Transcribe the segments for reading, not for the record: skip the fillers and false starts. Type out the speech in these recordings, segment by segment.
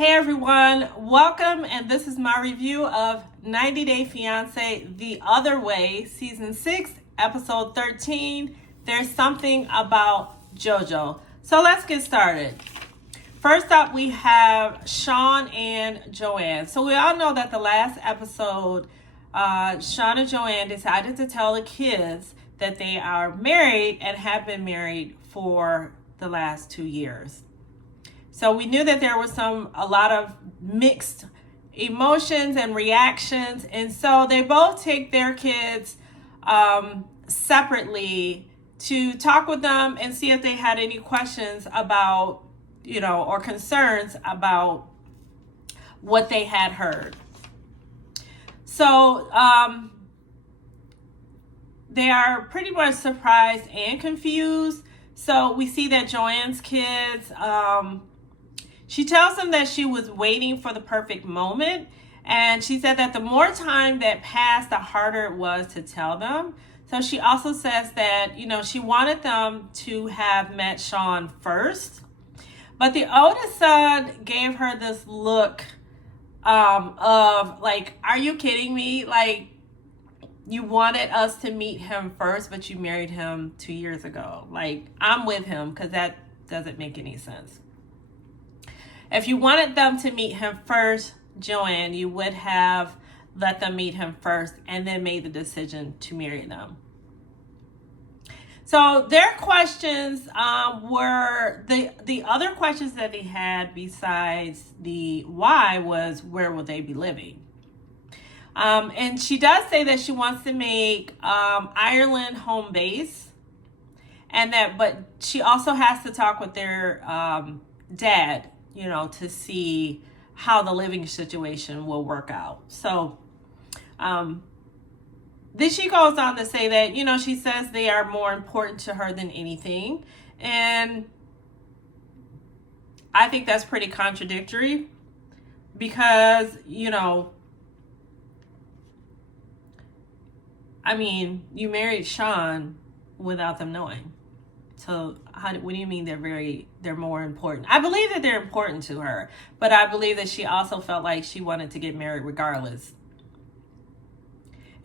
Hey everyone, welcome, and this is my review of 90 Day Fiance The Other Way, Season 6, Episode 13, There's Something About JoJo. So let's get started. First up, we have Sean and Joanne. So we all know that the last episode, Sean and Joanne decided to tell the kids that they are married and have been married for the last 2 years. So we knew that there was a lot of mixed emotions and reactions. And so they both take their kids separately to talk with them and see if they had any questions about, or concerns about what they had heard. So they are pretty much surprised and confused. So we see that Joanne's kids, she tells them that she was waiting for the perfect moment. And she said that the more time that passed, the harder it was to tell them. So she also says that, she wanted them to have met Sean first. But the oldest son gave her this look of like, are you kidding me? Like, you wanted us to meet him first, but you married him 2 years ago. Like, I'm with him because that doesn't make any sense. If you wanted them to meet him first, Joanne, you would have let them meet him first and then made the decision to marry them. So their questions were, the other questions that they had besides the why was, where will they be living? And she does say that she wants to make Ireland home base, but she also has to talk with their dad, to see how the living situation will work out. So then she goes on to say that, she says they are more important to her than anything. And I think that's pretty contradictory because, you married Sean without them knowing. So what do you mean they're more important? I believe that they're important to her, but I believe that she also felt like she wanted to get married regardless.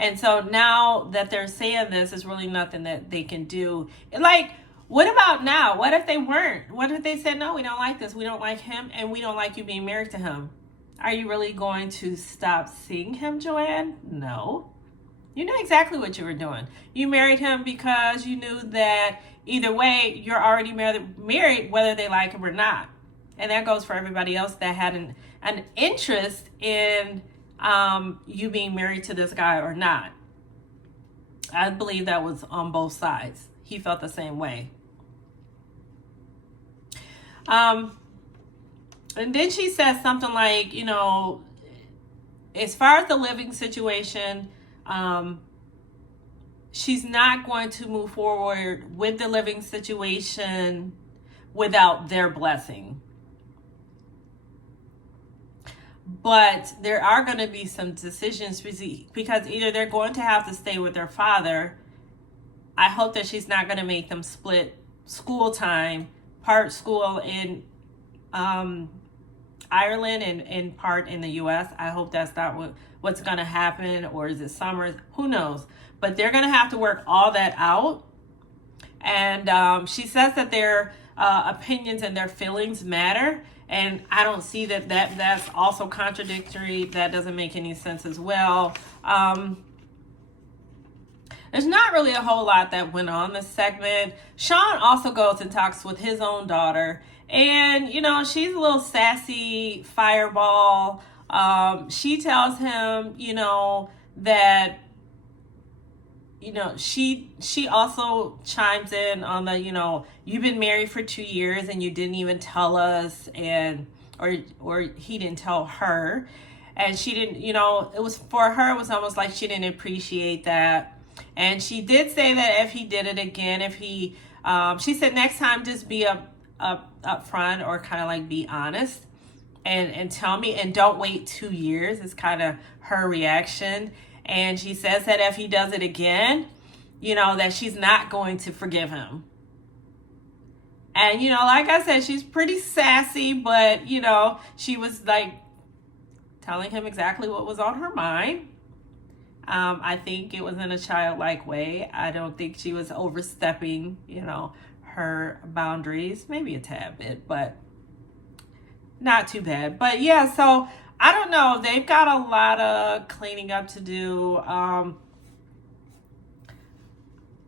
And so now that they're saying this, is really nothing that they can do. Like, what about now? What if they weren't? What if they said, no, we don't like this. We don't like him, and we don't like you being married to him. Are you really going to stop seeing him, Joanne? No. You know exactly what you were doing. You married him because you knew that either way, you're already married, whether they like him or not. And that goes for everybody else that had an interest in you being married to this guy or not. I believe that was on both sides. He felt the same way. And then she says something like, as far as the living situation, she's not going to move forward with the living situation without their blessing. But there are going to be some decisions because either they're going to have to stay with their father. I hope that she's not going to make them split school time, part school in Ireland and part in the U.S. I hope that's not what's going to happen, or is it summer? Who knows? But they're going to have to work all that out. And she says that their opinions and their feelings matter. And I don't see that's also contradictory. That doesn't make any sense as well. There's not really a whole lot that went on this segment. Sean also goes and talks with his own daughter. And, she's a little sassy fireball. She tells him, that, she also chimes in on the, you've been married for 2 years and you didn't even tell us, or he didn't tell her. And she didn't, it was for her, it was almost like she didn't appreciate that. And she did say that if he did it again, she said next time just be up front, or kind of like be honest and tell me, and don't wait 2 years is kind of her reaction. And she says that if he does it again, that she's not going to forgive him. And, like I said, she's pretty sassy, but, she was like telling him exactly what was on her mind. I think it was in a childlike way. I don't think she was overstepping, her boundaries. Maybe a tad bit, but not too bad. But yeah, so I don't know. They've got a lot of cleaning up to do.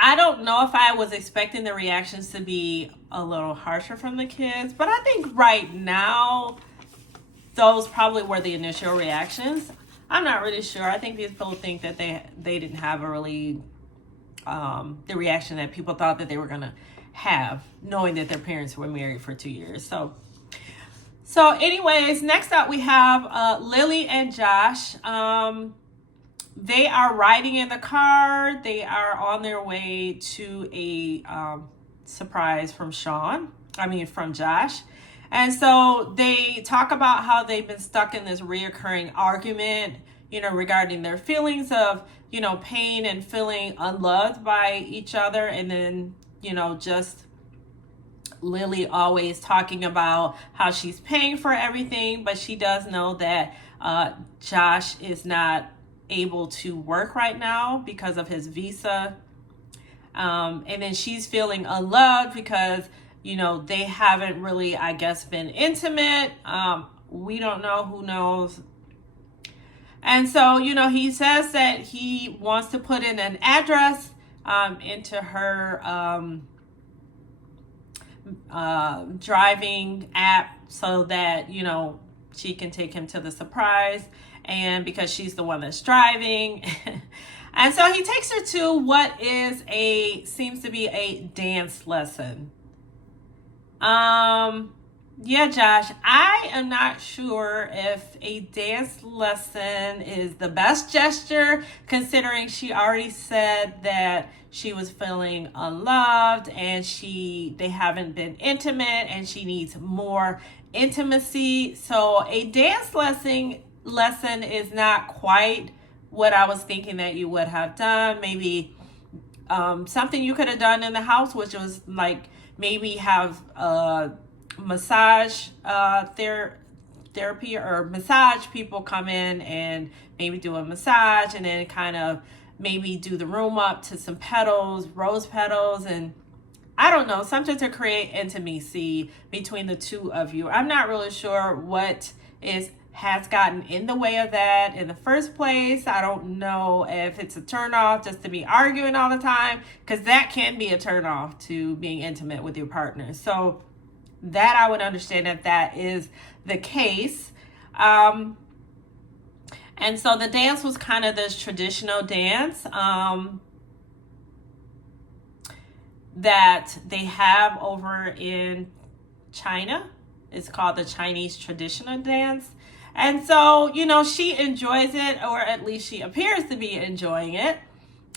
I don't know if I was expecting the reactions to be a little harsher from the kids, but I think right now, those probably were the initial reactions. I'm not really sure. I think people think that they didn't have a really, the reaction that people thought that they were going to have, knowing that their parents were married for 2 years. So anyways, next up we have Lily and Josh. They are riding in the car. They are on their way to a surprise from Josh. And so they talk about how they've been stuck in this reoccurring argument, regarding their feelings of, pain and feeling unloved by each other. And then, just Lily always talking about how she's paying for everything, but she does know that Josh is not able to work right now because of his visa. And then she's feeling unloved because, they haven't really, I guess, been intimate. We don't know, who knows. And so, he says that he wants to put in an address into her driving app so that, she can take him to the surprise. And because she's the one that's driving. And so he takes her to what seems to be a dance lesson. Yeah, Josh, I am not sure if a dance lesson is the best gesture, considering she already said that she was feeling unloved and they haven't been intimate and she needs more intimacy. So a dance lesson is not quite what I was thinking that you would have done. Maybe something you could have done in the house, which was like maybe have massage therapy or massage people come in and maybe do a massage and then kind of maybe do the room up to some petals, rose petals, and I don't know, something to create intimacy between the two of you. I'm not really sure what has gotten in the way of that in the first place. I don't know if it's a turnoff just to be arguing all the time, because that can be a turnoff to being intimate with your partner. So that I would understand if that is the case. And so the dance was kind of this traditional dance that they have over in China. It's called the Chinese traditional dance. And so, she enjoys it, or at least she appears to be enjoying it.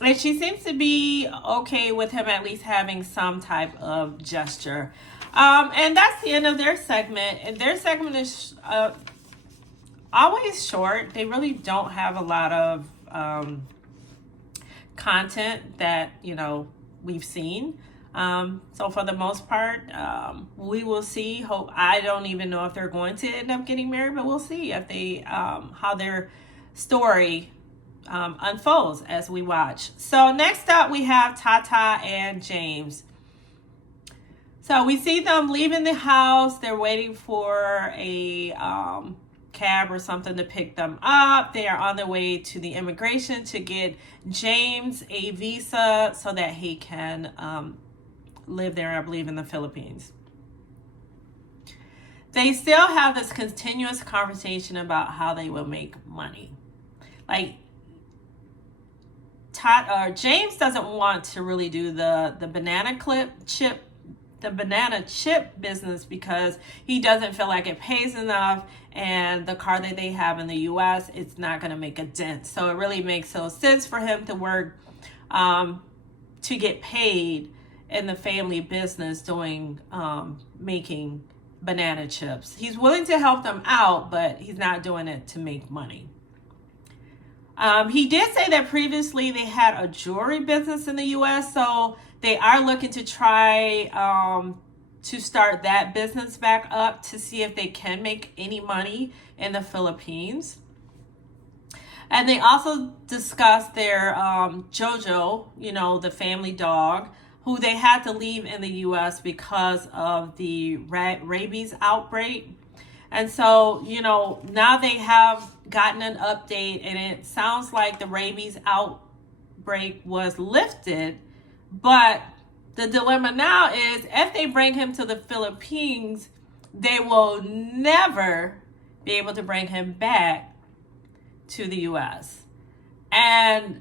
And she seems to be okay with him at least having some type of gesture. And that's the end of their segment. And their segment is always short. They really don't have a lot of content that, we've seen. So for the most part, we will see. I don't even know if they're going to end up getting married, but we'll see if they how their story unfolds as we watch. So next up, we have Tata and James. So we see them leaving the house. They're waiting for a cab or something to pick them up. They are on their way to the immigration to get James a visa so that he can live there, I believe, in the Philippines. They still have this continuous conversation about how they will make money. Like, James doesn't want to really do the banana chip business because he doesn't feel like it pays enough, and the car that they have in the US, it's not going to make a dent. So it really makes no sense for him to work to get paid in the family business doing making banana chips. He's willing to help them out, but he's not doing it to make money. He did say that previously they had a jewelry business in the US, so they are looking to try to start that business back up to see if they can make any money in the Philippines. And they also discussed their JoJo, you know, the family dog, who they had to leave in the U.S. because of the rabies outbreak. And so, you know, now they have gotten an update, and it sounds like the rabies outbreak was lifted. But the dilemma now is if they bring him to the Philippines, they will never be able to bring him back to the U.S. And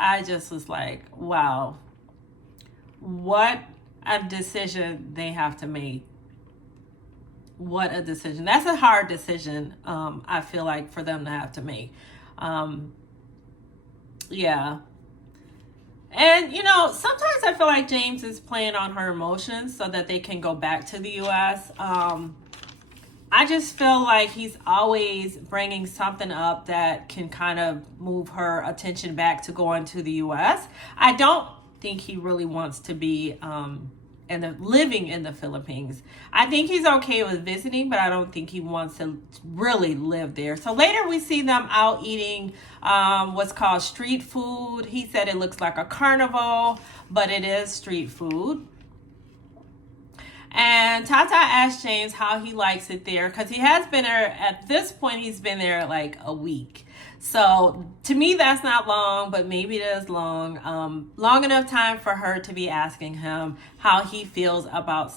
I just was like, wow, what a decision they have to make. What a decision. That's a hard decision, I feel like, for them to have to make. Yeah. And, you know, sometimes I feel like James is playing on her emotions so that they can go back to the U.S. I just feel like he's always bringing something up that can kind of move her attention back to going to the U.S. I don't think he really wants to be living in the Philippines. I think he's okay with visiting, but I don't think he wants to really live there. So later we see them out eating what's called street food. He said it looks like a carnival, but it is street food. And Tata asked James how he likes it there, because he has been there, at this point, he's been there like a week. So to me, that's not long, but maybe it is long. Long enough time for her to be asking him how he feels about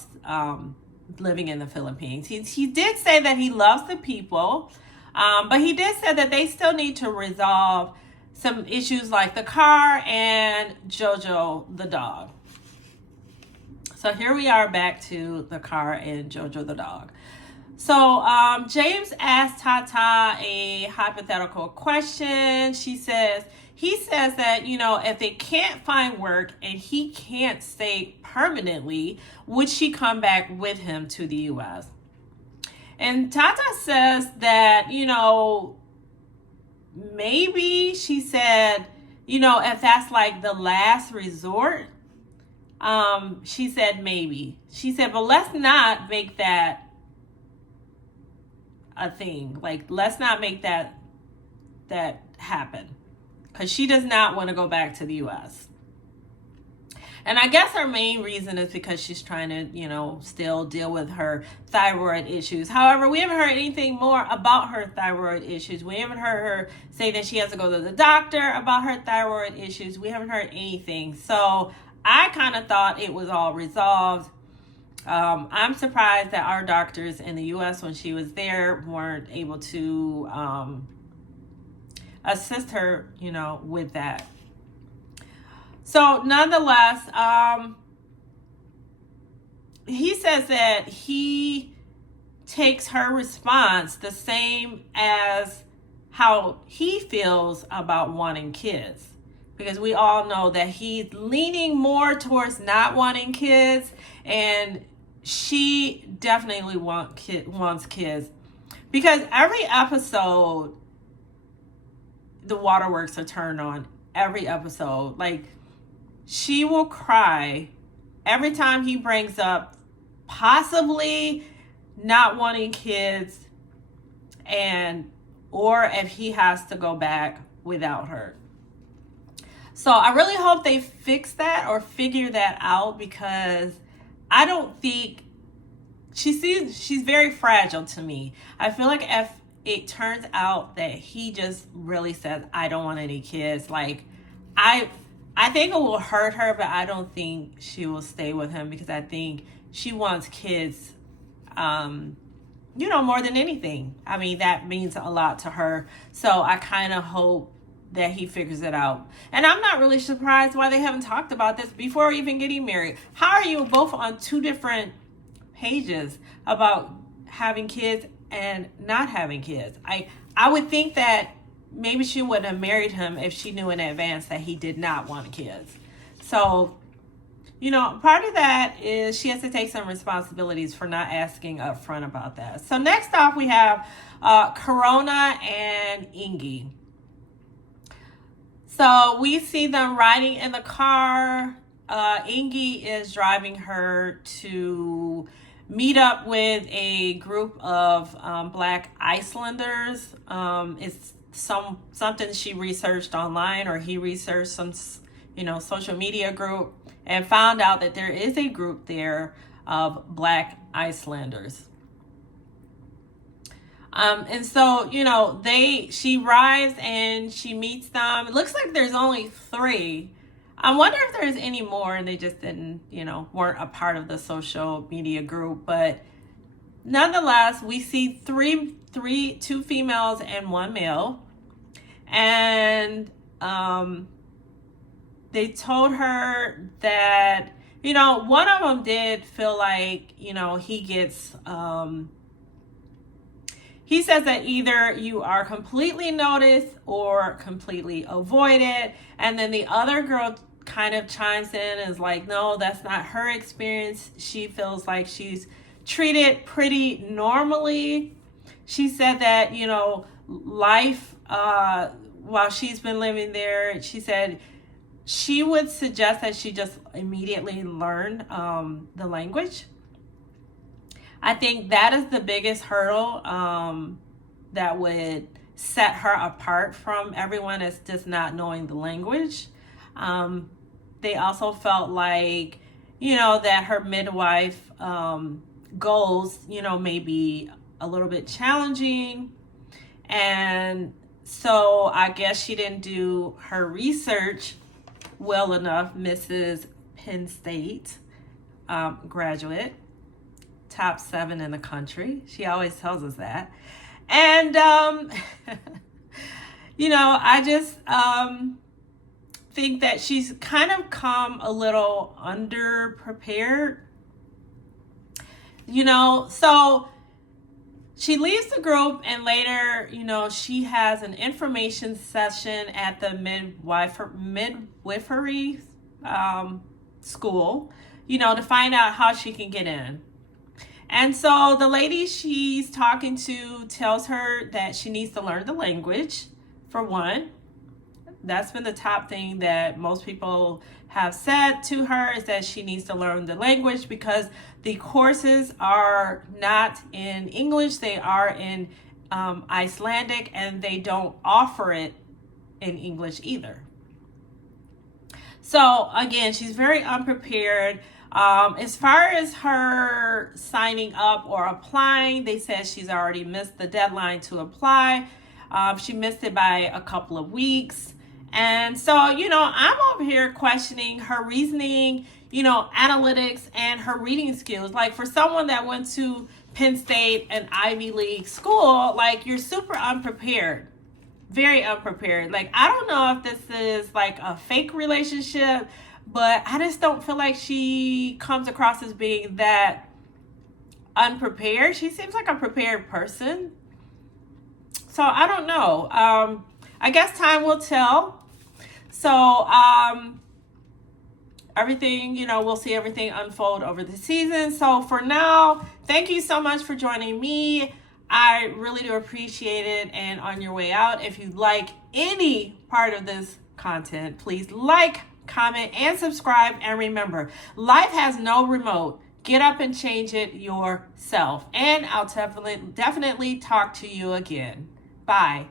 living in the Philippines. He did say that he loves the people, but he did say that they still need to resolve some issues like the car and JoJo the dog. So here we are back to the car and JoJo the dog. So James asked Tata a hypothetical question. He says that, you know, if they can't find work and he can't stay permanently, would she come back with him to the U.S.? And Tata says that, you know, maybe, she said, you know, if that's like the last resort. She said maybe. She said, but let's not make that a thing. Like, let's not make that happen. Because she does not want to go back to the U.S. And I guess her main reason is because she's trying to, you know, still deal with her thyroid issues. However, we haven't heard anything more about her thyroid issues. We haven't heard her say that she has to go to the doctor about her thyroid issues. We haven't heard anything. So I kind of thought it was all resolved. I'm surprised that our doctors in the U.S. when she was there weren't able to assist her, you know, with that. So nonetheless, he says that he takes her response the same as how he feels about wanting kids. Because we all know that he's leaning more towards not wanting kids, and she definitely wants kids. Because every episode, the waterworks are turned on. Every episode. Like, she will cry every time he brings up possibly not wanting kids, or if he has to go back without her. So I really hope they fix that or figure that out, because I don't think she's very fragile to me. I feel like if it turns out that he just really says, I don't want any kids, like, I think it will hurt her, but I don't think she will stay with him, because I think she wants kids, you know, more than anything. I mean, that means a lot to her. So I kind of hope that he figures it out. And I'm not really surprised why they haven't talked about this before even getting married. How are you both on two different pages about having kids and not having kids? I would think that maybe she wouldn't have married him if she knew in advance that he did not want kids. So, you know, part of that is she has to take some responsibilities for not asking up front about that. So next off, we have Corona and Ingy. So we see them riding in the car. Ingy is driving her to meet up with a group of Black Icelanders. It's something she researched online, or he researched some, social media group, and found out that there is a group there of Black Icelanders. And so, she arrives and she meets them. It looks like there's only 3. I wonder if there's any more and they just didn't, weren't a part of the social media group. But nonetheless, we see 2 females and 1 male. And they told her that, one of them did feel like, he gets... He says that either you are completely noticed or completely avoided. And then the other girl kind of chimes in and is like, no, that's not her experience. She feels like she's treated pretty normally. She said that, life, while she's been living there, she said she would suggest that she just immediately learn the language. I think that is the biggest hurdle that would set her apart from everyone, is just not knowing the language. They also felt like, that her midwife goals, may be a little bit challenging. And so I guess she didn't do her research well enough. Mrs. Penn State graduate. Top 7 in the country. She always tells us that. And, I just think that she's kind of come a little underprepared. So she leaves the group, and later, she has an information session at the midwifery school, to find out how she can get in. And so the lady she's talking to tells her that she needs to learn the language, for one. That's been the top thing that most people have said to her, is that she needs to learn the language, because the courses are not in English. They are in Icelandic, and they don't offer it in English either. So again, she's very unprepared. As far as her signing up or applying, they said she's already missed the deadline to apply. She missed it by a couple of weeks. And so, I'm over here questioning her reasoning, analytics, and her reading skills. Like, for someone that went to Penn State, an Ivy League school, like, you're super unprepared. Very unprepared. Like, I don't know if this is like a fake relationship, but I just don't feel like she comes across as being that unprepared. She seems like a prepared person. So I don't know. I guess time will tell. So everything, we'll see everything unfold over the season. So for now, thank you so much for joining me. I really do appreciate it. And on your way out, if you like any part of this content, please like, comment, and subscribe. And remember, life has no remote. Get up and change it yourself. And I'll definitely talk to you again. Bye.